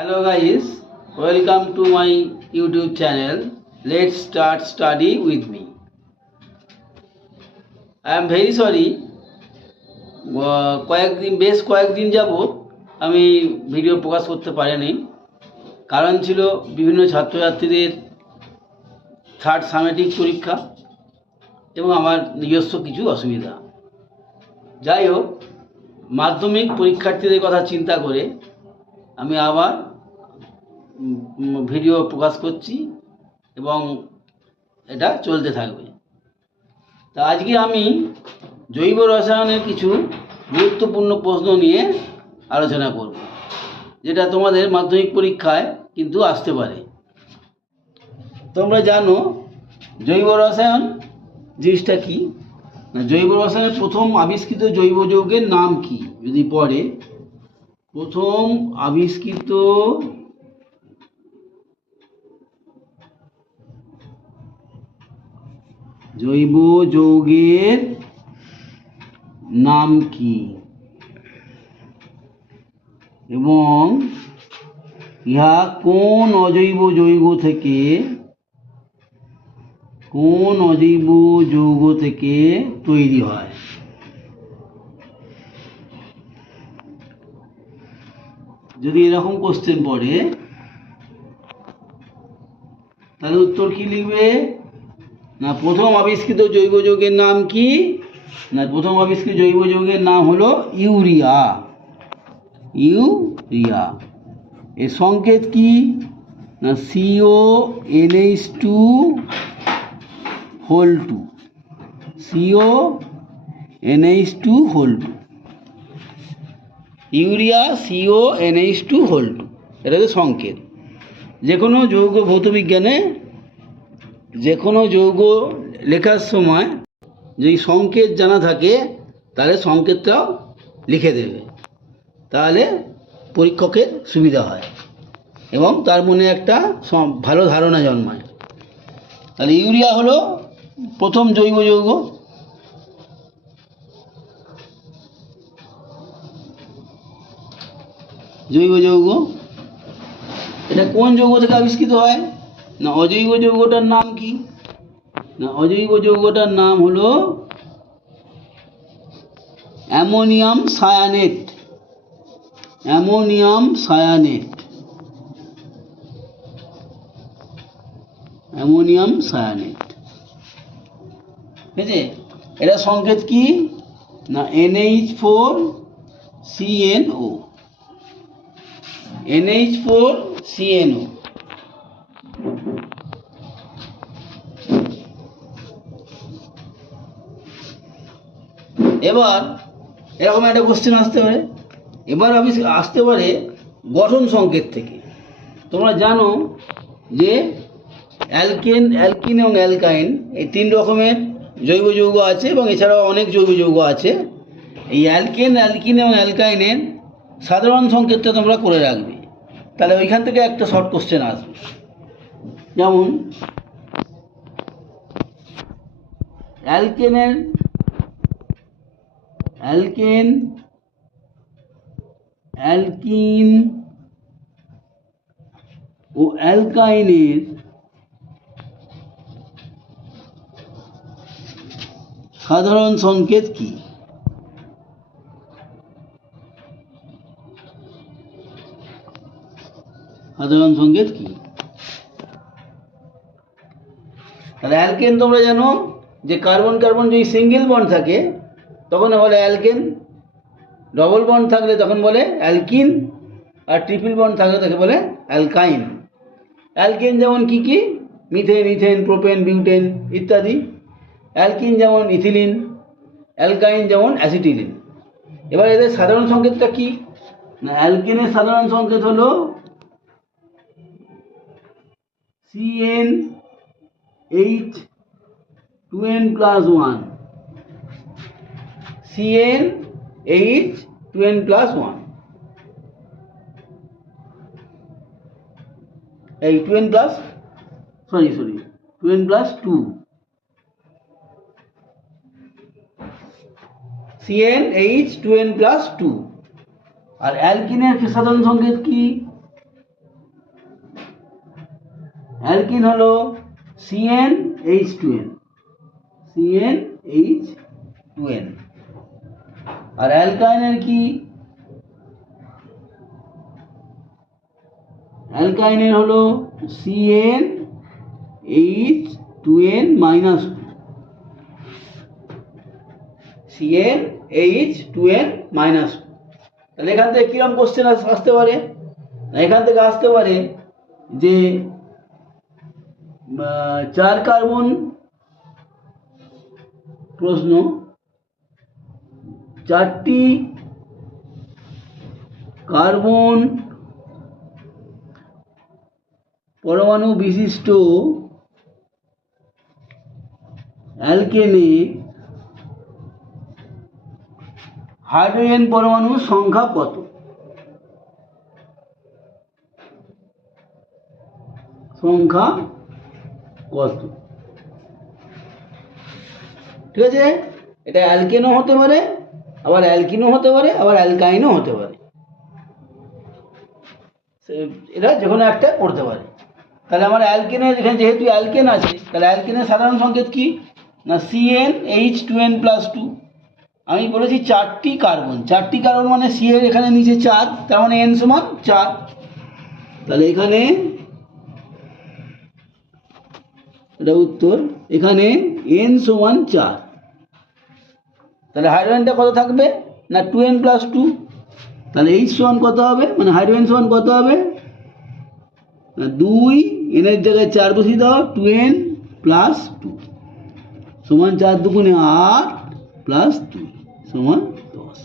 Hello guys, welcome to my YouTube channel. Let's start study with me. I am very sorry. কয়েকদিন যাবত আমি video প্রকাশ করতে পারিনি। কারণ ছিল বিভিন্ন ছাত্রছাত্রীদের থার্ড সামেটিক পরীক্ষা এবং আমার নিজস্ব কিছু অসুবিধা। যাই হোক, মাধ্যমিক পরীক্ষার্থীদের কথা চিন্তা করে আমি আবার ভিডিও প্রকাশ করছি এবং এটা চলতে থাকবে। তা আজকে আমি জৈব রসায়নের কিছু গুরুত্বপূর্ণ প্রশ্ন নিয়ে আলোচনা করব, যেটা তোমাদের মাধ্যমিক পরীক্ষায় কিন্তু আসতে পারে। তোমরা জানো জৈব রসায়ন জিনিসটা কি? না, জৈব রসায়নের প্রথম আবিষ্কৃত জৈব যৌগের নাম কি যদি পড়ে, প্রথম আবিষ্কৃত জৈব যৌগের নাম কি এবং ইহা কোন অজৈব যৌগ থেকে তৈরি হয়? যদি এরকম কোশ্চেন পড়ে তাহলে উত্তর কি লিখবে? না, প্রথম আবিষ্কৃত জৈব যৌগের নাম কি? না, প্রথম আবিষ্কৃত জৈব যৌগের নাম হলো ইউরিয়া। এর সংকেত কি? না, CONH2 CONH2 ইউরিয়া CONH2 এটা হচ্ছে সংকেত। যে কোনো যৌগ ভৌতবিজ্ঞানে যে কোনো যৌগ লেখার সময় যদি সংকেত জানা থাকে তাহলে সংকেতটাও লিখে দেবে, তাহলে পরীক্ষকের সুবিধা হয় এবং তার মনে একটা ভালো ধারণা জন্মায়। তাহলে ইউরিয়া হলো প্রথম জৈব যৌগ। এটা কোন যৌগ থেকে আবিষ্কৃত হয়? না, অজৈব যৌগটার নাম কি? না, অজৈব যৌগটার নাম হলো অ্যামোনিয়াম সায়ানেট। ঠিক আছে? এটা সংকেত কি? না, NH4CNO। এবার এরকম একটা কোশ্চেন আসতে পারে, আসতে পারে গঠন সংকেত থেকে। তোমরা জানো যে অ্যালকিন এবং অ্যালকাইন এই তিন রকমের জৈব যৌগ আছে এবং এছাড়াও অনেক জৈব যৌগ আছে। এই অ্যালকিন এবং অ্যালকাইনের সাধারণ সংকেতটা তোমরা করে রাখবে, তাহলে ওইখান থেকে একটা শর্ট কোশ্চেন আসবে। যেমন অ্যালকিন ও অ্যালকাইনের সাধারণ সংকেত কি? তাহলে অ্যালকেন তোমরা জানো যে কার্বন যদি সিঙ্গেল বন্ড থাকে তখন বলে অ্যালকেন, ডবল বন্ড থাকলে তখন বলে অ্যালকিন, আর ট্রিপল বন্ড থাকলে তাকে বলে অ্যালকাইন। অ্যালকেন যেমন কি কি? মিথেন, ইথেন, প্রোপেন, বিউটেন ইত্যাদি। অ্যালকিন যেমন ইথিলিন, অ্যালকাইন যেমন অ্যাসিটিলিন। এবার এদের সাধারণ সংকেতটা কি? না, অ্যালকেনের সাধারণ সংকেত হলো CnH2n+1। এই 2n+2 CnH2n+2। আর অ্যালকিনের সাধারণ সংকেত কি? অ্যালকিন হলো CnH2n, CnH2n। আর অ্যালকাইনের কি? অ্যালকাইনের হলো CnH2n মাইনাস 2, CnH2n মাইনাস 2। তাহলে এখান থেকে কিরকম কোশ্চেন আসতে পারে? এখান থেকে আসতে পারে যে 4 কার্বন প্রশ্ন, 4টি কার্বন পরমাণু বিশিষ্ট অ্যালকেনে হাইড্রোজেন পরমাণুর সংখ্যা কত? সংখ্যা কত? ঠিক আছে, এটা অ্যালকেনও হতে পারে, আবার অ্যালকিনও হতে পারে, আবার অ্যালকাইনও হতে পারে। এটা যে কোনো একটা করতে পারে। তাহলে আমার অ্যালকেনের এখানে যেহেতু অ্যালকেন আছে, তাহলে অ্যালকেনের সাধারণ সংকেত কি? না CnH2n+2। আমি বলেছি 4টি কার্বন, 4টি কার্বন মানে সি এর এখানে নিচে 4, তার মানে n সমান 4। তাহলে এখানে এটা উত্তর, এখানে n সমান 4। তাহলে হাইড্রোজেনটা কত থাকবে? না 2n+2। তাহলে H সমান কত হবে? মানে হাইড্রোজেন সমান কত হবে? না 2, n এর জায়গায় 4 বসিয়ে দাও, 2n+2 সমান 4 দুগুণে 8 প্লাস 2 সমান 10।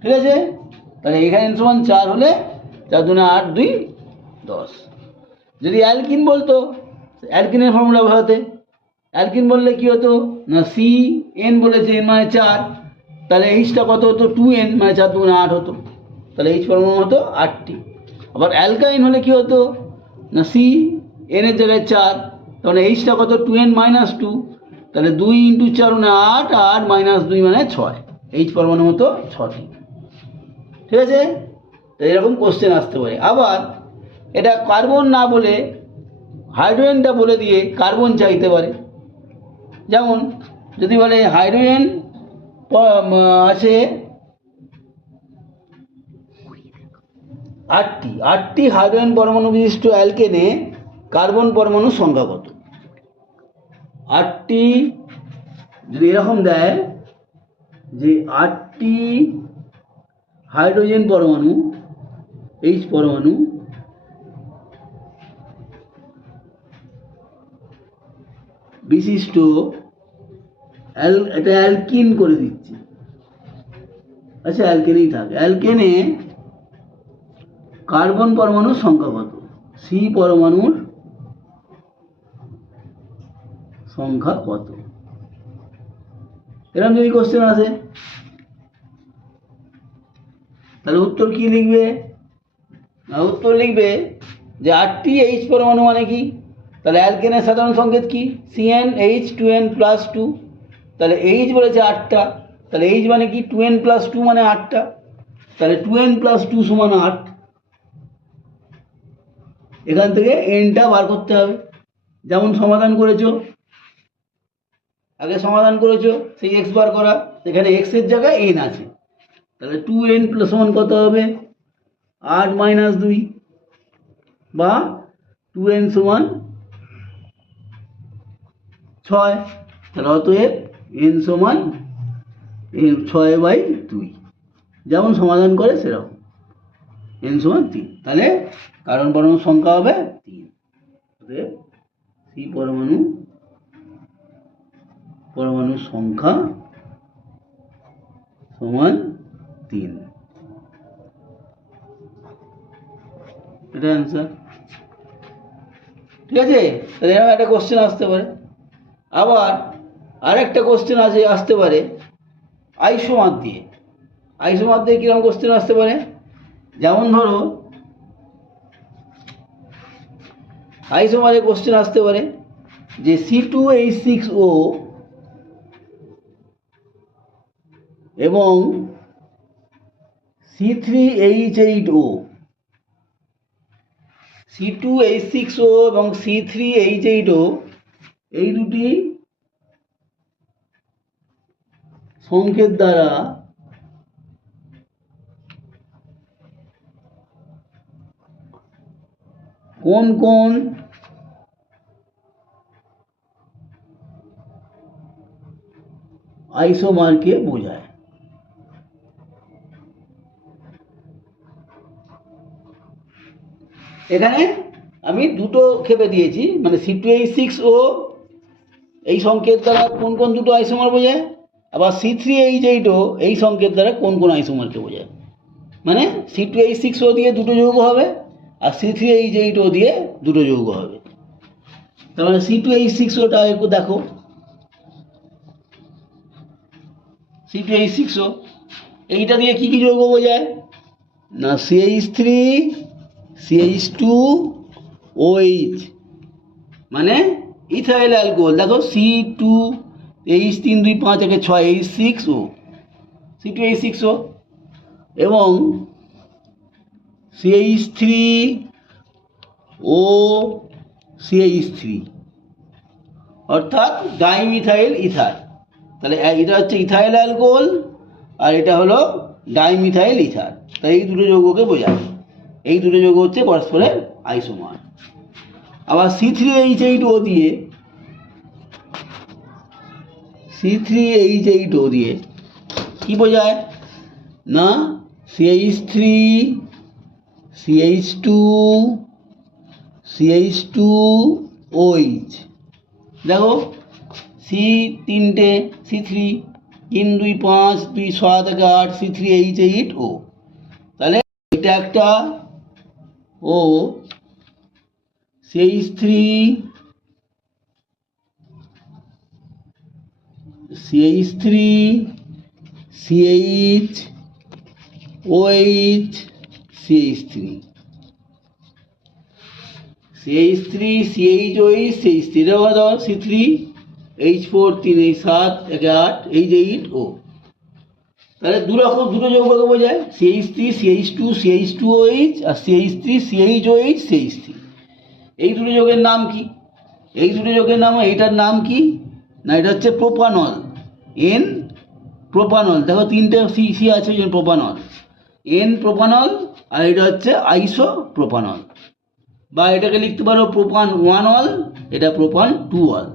ঠিক আছে, তাহলে এখানে n সমান 4 হলে 4 দুগুণে 8, 2, 10। যদি অ্যালকিন বলতো, অ্যালকিনের ফর্মুলা বসাতে, অ্যালকিন বললে কি হতো? না CN বলেছে n মানে 4, তাহলে Hটা কত হতো? 2n মানে 4 দুগুণে 8 হতো, তাহলে H পরমাণু হতো 8টি। আবার অ্যালকাইন হলে কি হতো? না CN এর জায়গায় 4, তাহলে Hটা কত? 2n-2, তাহলে 2 × 4 মানে 8, 8 - 2 মানে 6, H পরমাণু হতো 6টি। ঠিক আছে, তো এরকম কোশ্চেন আসতে পারে। আবার এটা কার্বন না বলে হাইড্রোজেনটা বলে দিয়ে কার্বন চাইতে পারে। যেমন যদি বলে হাইড্রোজেন আছে 8টি হাইড্রোজেন পরমাণু বিশিষ্ট অ্যালকেনে কার্বন পরমাণুর সংখ্যা কত? 8টি যদি এরকম দেয় যে 8টি হাইড্রোজেন পরমাণু, H পরমাণু বিশিষ্ট এটা অ্যালকিন করে দিচ্ছি, আচ্ছা অ্যালকেনেই থাকে, অ্যালকেনে কার্বন পরমাণুর সংখ্যা কত? C পরমাণুর সংখ্যা কত? এরকম যদি কোশ্চেন আসে, তাহলে উত্তর কি লিখবে? উত্তর লিখবে যে 8টি H পরমাণু মানে কি? তাহলে অ্যালকেনের সাধারণ সংকেত কি? CnH2n+2। তাহলে H বলেছে 8টা, তাহলে H মানে কি? 2n+2 মানে 8টা, তাহলে 2n+2 সমান 8। এখান থেকে nটা বার করতে হবে। যেমন সমাধান করেছো, আগে সমাধান করেছো সেই x বার করা, এখানে x এর জায়গায় n আছে, তাহলে 2n সমান কত হবে? 8 - 2 বা 2n সমান 6। তাহলে অতএব n সমান 6/2, যেমন সমাধান করে সেরকম, n সমান 3। তাহলে কার্বন পরমাণুর সংখ্যা হবে 3। অতএব C পরমাণুর সংখ্যা সমান 3। এটা অ্যান্সার। ঠিক আছে, তাহলে এরকম একটা কোশ্চেন আসতে পারে। আবার আরেকটা কোশ্চেন আসতে পারে আইসোমার দিয়ে। আইসোমার দিয়ে কিরকম কোশ্চেন আসতে পারে? যেমন ধরো আইসোমারে কোশ্চেন আসতে পারে যে C2H6O এবং C3H8O, C2H6O এবং C3H8O এই দুটি সংকেত দ্বারা কোন কোন আইসোমারকে বোঝায়? এখানে আমি দুটো ক্ষেপে দিয়েছি, মানে C2H6O এই সংকেত দ্বারা কোন কোন দুটো আইসোমার বোঝায়, আবার C3H8O এই সংকেত দ্বারা কোন কোন আইসোমারকে বোঝায়। মানে C2H6O দিয়ে দুটো যৌগ হবে আর C3H8O দিয়ে দুটো যৌগ হবে। তার মানে C2H6Oটা একটু দেখো। C2H6O এইটা দিয়ে কি কি যৌগ বোঝায় না, CH3 CH2OH মানে ইথাইল অ্যালকোহল। দেখো C2H3 2 5 1 6 H6O C2H6O এবং CH3O CH3 অর্থাৎ ডাইমিথাইল ইথার। তাহলে এটা হচ্ছে ইথাইল অ্যালকোহল আর এটা হলো ডাইমিথাইল ইথার। তাই এই দুটো যৌগকে বোঝায়। এই দুটো যৌগ হচ্ছে পরস্পরের আইসোমার। আবার C3H8O দিয়ে কি বোঝায় না, CH3 CH2 CH2OH। দেখো C3 3 2 5 2 7 8 C3H8O। তাহলে এটা একটা ও CH3 CH OH CH3 CHOH CH3 এটা দাও C3 H4 3 7 1 8 H8O। তাহলে দুটো যৌগকে বোঝায়, CH3 CH2 CH2OH আর CH3 CHOH CH3। এই দুটো যৌগের নাম কি? এই দুটো যৌগের নাম, এইটার নাম কি না, এটা হচ্ছে প্রোপানল। N propanol. দেখো তিনটে C আছে, ওই জন্য প্রোপানল। N প্রোপানল আর এটা হচ্ছে আইসো প্রোপানল, বা এটাকে লিখতে পারো প্রোপান 1 অল, এটা প্রোপান 2 অল।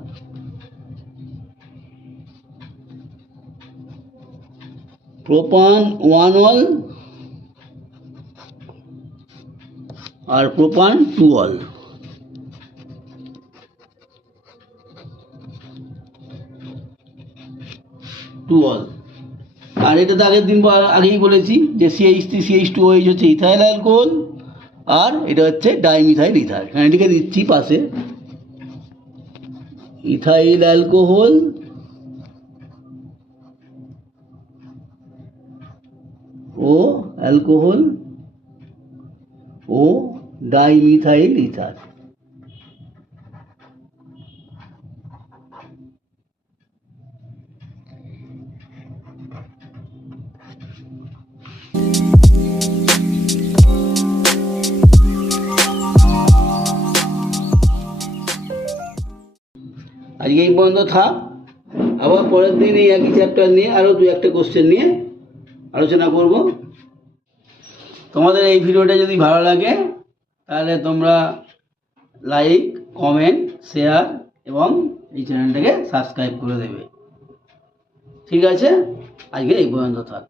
প্রোপান 1 অল আর প্রোপান 2 অল। আর এটা তো আগের দিন আগেই বলেছি যে CH3 CH2OH হচ্ছে ইথাইল অ্যালকোহল আর এটা হচ্ছে ডাইমিথাইল ইথার। এখানে এটিকে দিচ্ছি পাশে, ইথাইল অ্যালকোহল ও ডাইমিথাইল ইথার। আজকে এই পর্যন্ত থাক। আবার পরের দিন এই একই চ্যাপ্টার নিয়ে আরও 2-1টা কোশ্চেন নিয়ে আলোচনা করব। তোমাদের এই ভিডিওটা যদি ভালো লাগে তাহলে তোমরা লাইক, কমেন্ট, শেয়ার এবং এই চ্যানেলটাকে সাবস্ক্রাইব করে দেবে। ঠিক আছে, আজকে এই পর্যন্ত থাক।